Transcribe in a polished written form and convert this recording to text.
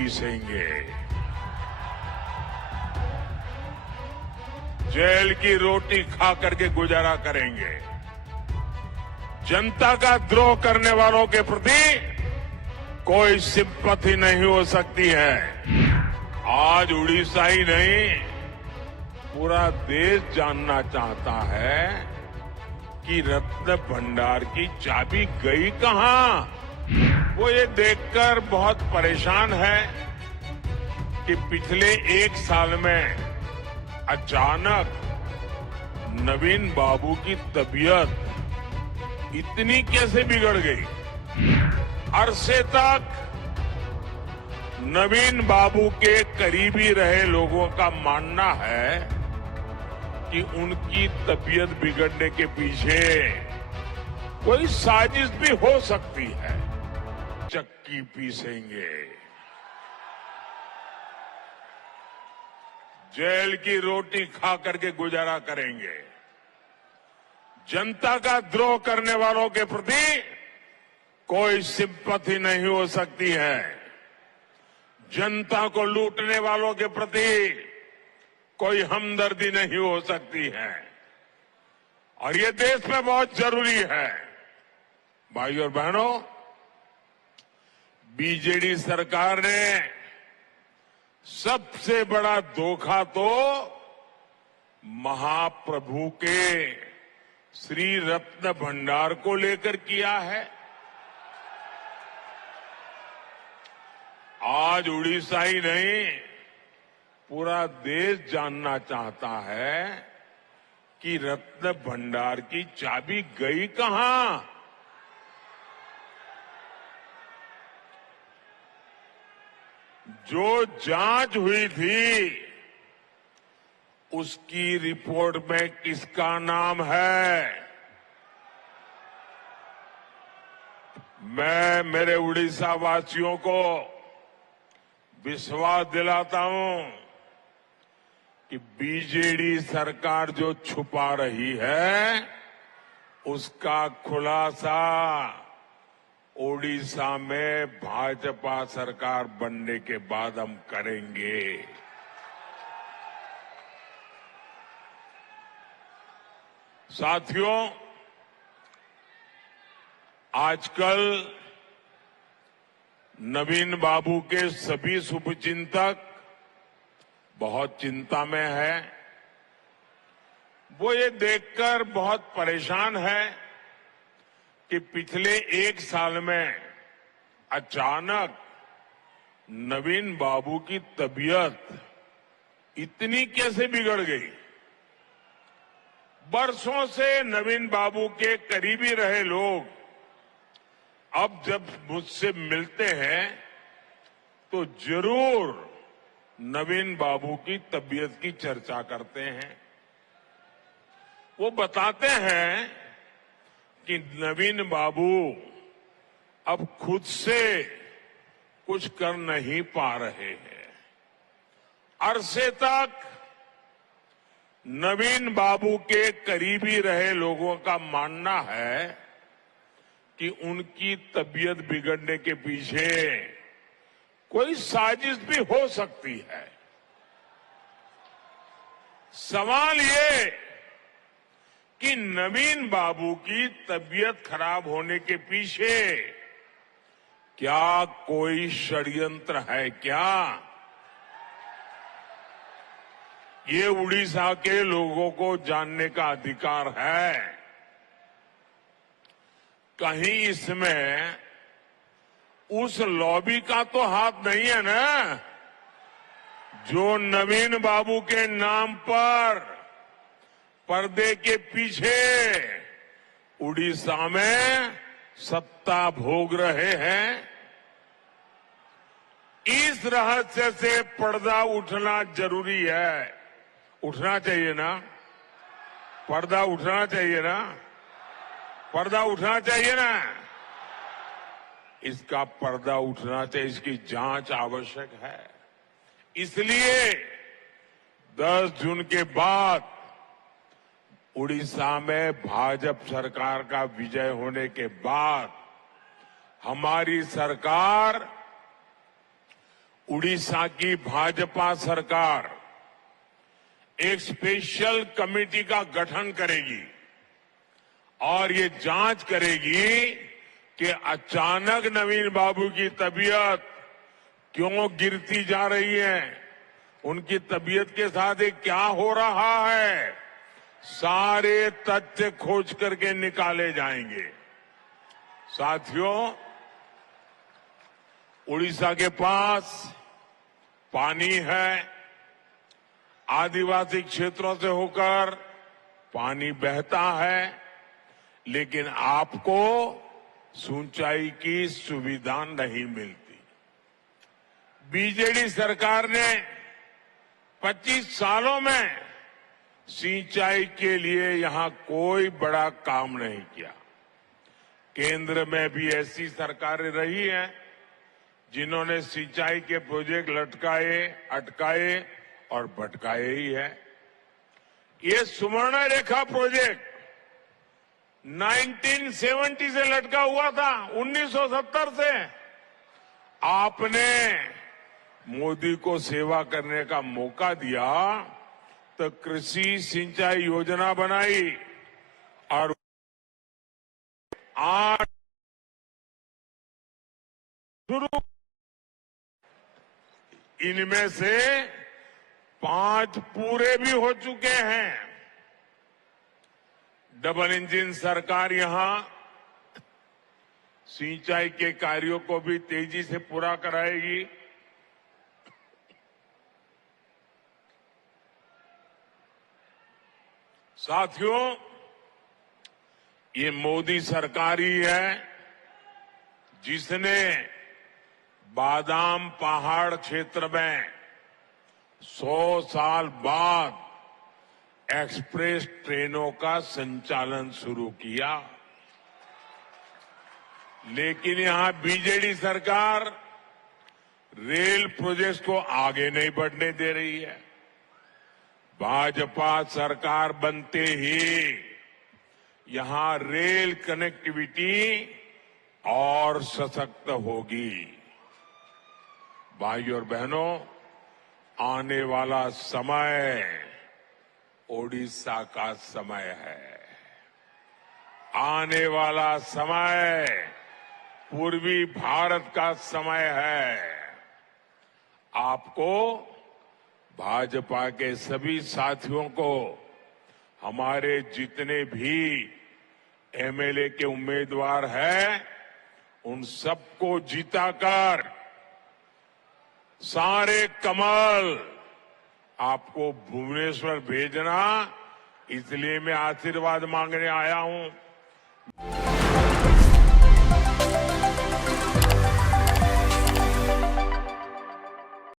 पीसेंगे, jail की रोटी खा करके गुजारा करेंगे। जनता का द्रोह करने वालों के प्रति कोई सिंपैथी नहीं हो सकती है। आज उड़ीसा ही नहीं, पूरा देश जानना चाहता है कि रत्न भंडार की चाबी गई कहां। वो ये देखकर बहुत परेशान है कि पिछले एक साल में अचानक नवीन बाबू की तबीयत इतनी कैसे बिगड़ गई। अरसे तक नवीन बाबू के करीबी रहे लोगों का मानना है कि उनकी तबीयत बिगड़ने के पीछे कोई साजिश भी हो सकती है। चक्की पीसेंगे, जेल की रोटी खा करके गुजारा करेंगे। जनता का द्रोह करने वालों के प्रति कोई सिंपैथी नहीं हो सकती है। जनता को लूटने वालों के प्रति कोई हमदर्दी नहीं हो सकती है। और ये देश में बहुत जरूरी है। भाइयों और बहनों, बीजेडी सरकार ने सबसे बड़ा धोखा तो महाप्रभु के श्री रत्न भंडार को लेकर किया है। आज उड़ीसा ही नहीं, पूरा देश जानना चाहता है कि रत्न भंडार की चाबी गई कहां। जो जांच हुई थी उसकी रिपोर्ट में किसका नाम है? मैं मेरे उड़ीसा वासियों को विश्वास दिलाता हूं कि बीजेडी सरकार जो छुपा रही है उसका खुलासा ओडिशा में भाजपा सरकार बनने के बाद हम करेंगे। साथियों, आजकल नवीन बाबू के सभी शुभचिंतक बहुत चिंता में है। वो ये देखकर बहुत परेशान है कि पिछले एक साल में अचानक नवीन बाबू की तबीयत इतनी कैसे बिगड़ गई। बरसों से नवीन बाबू के करीबी रहे लोग अब जब मुझसे मिलते हैं तो जरूर नवीन बाबू की तबीयत की चर्चा करते हैं। वो बताते हैं कि नवीन बाबू अब खुद से कुछ कर नहीं पा रहे हैं। अरसे तक नवीन बाबू के करीबी रहे लोगों का मानना है कि उनकी तबीयत बिगड़ने के पीछे कोई साजिश भी हो सकती है। सवाल ये कि नवीन बाबू की तबीयत खराब होने के पीछे क्या कोई षड्यंत्र है क्या? ये उड़ीसा के लोगों को जानने का अधिकार है। कहीं इसमें उस लॉबी का तो हाथ नहीं है ना, जो नवीन बाबू के नाम पर पर्दे के पीछे उड़ीसा में सत्ता भोग रहे हैं। इस रहस्य से पर्दा उठना जरूरी है। उठना चाहिए ना? पर्दा उठना चाहिए ना? पर्दा उठना चाहिए ना? इसका पर्दा उठना चाहिए, इसकी जांच आवश्यक है। इसलिए 10 जून के बाद उड़ीसा में भाजपा सरकार का विजय होने के बाद हमारी सरकार उड़ीसा की भाजपा सरकार एक स्पेशल कमेटी का गठन करेगी और ये जांच करेगी कि अचानक नवीन बाबू की तबीयत क्यों गिरती जा रही है, उनकी तबीयत के साथ ये क्या हो रहा है, सारे तथ्य खोज करके निकाले जाएंगे। साथियों, उड़ीसा के पास पानी है, आदिवासी क्षेत्रों से होकर पानी बहता है, लेकिन आपको सिंचाई की सुविधा नहीं मिलती। बीजेडी सरकार ने 25 सालों में सिंचाई के लिए यहां कोई बड़ा काम नहीं किया। केंद्र में भी ऐसी सरकारें रही हैं जिन्होंने सिंचाई के प्रोजेक्ट लटकाए, अटकाए और भटकाए ही है। ये सुवर्ण रेखा प्रोजेक्ट 1970 से लटका हुआ था, 1970 से। आपने मोदी को सेवा करने का मौका दिया तो कृषि सिंचाई योजना बनाई और आज शुरू इनमें से 5 पूरे भी हो चुके हैं। डबल इंजन सरकार यहां सिंचाई के कार्यों को भी तेजी से पूरा कराएगी। साथियों, ये मोदी सरकार ही है जिसने बादाम पहाड़ क्षेत्र में 100 साल बाद एक्सप्रेस ट्रेनों का संचालन शुरू किया। लेकिन यहां बीजेडी सरकार रेल प्रोजेक्ट को आगे नहीं बढ़ने दे रही है। भाजपा सरकार बनते ही यहां रेल कनेक्टिविटी और सशक्त होगी। भाइयों और बहनों, आने वाला समय ओडिशा का समय है। आने वाला समय पूर्वी भारत का समय है। आपको, भाजपा के सभी साथियों को, हमारे जितने भी एमएलए के उम्मीदवार हैं, उन सबको जिताकर सारे कमल आपको भुवनेश्वर भेजना, इसलिए मैं आशीर्वाद मांगने आया हूं।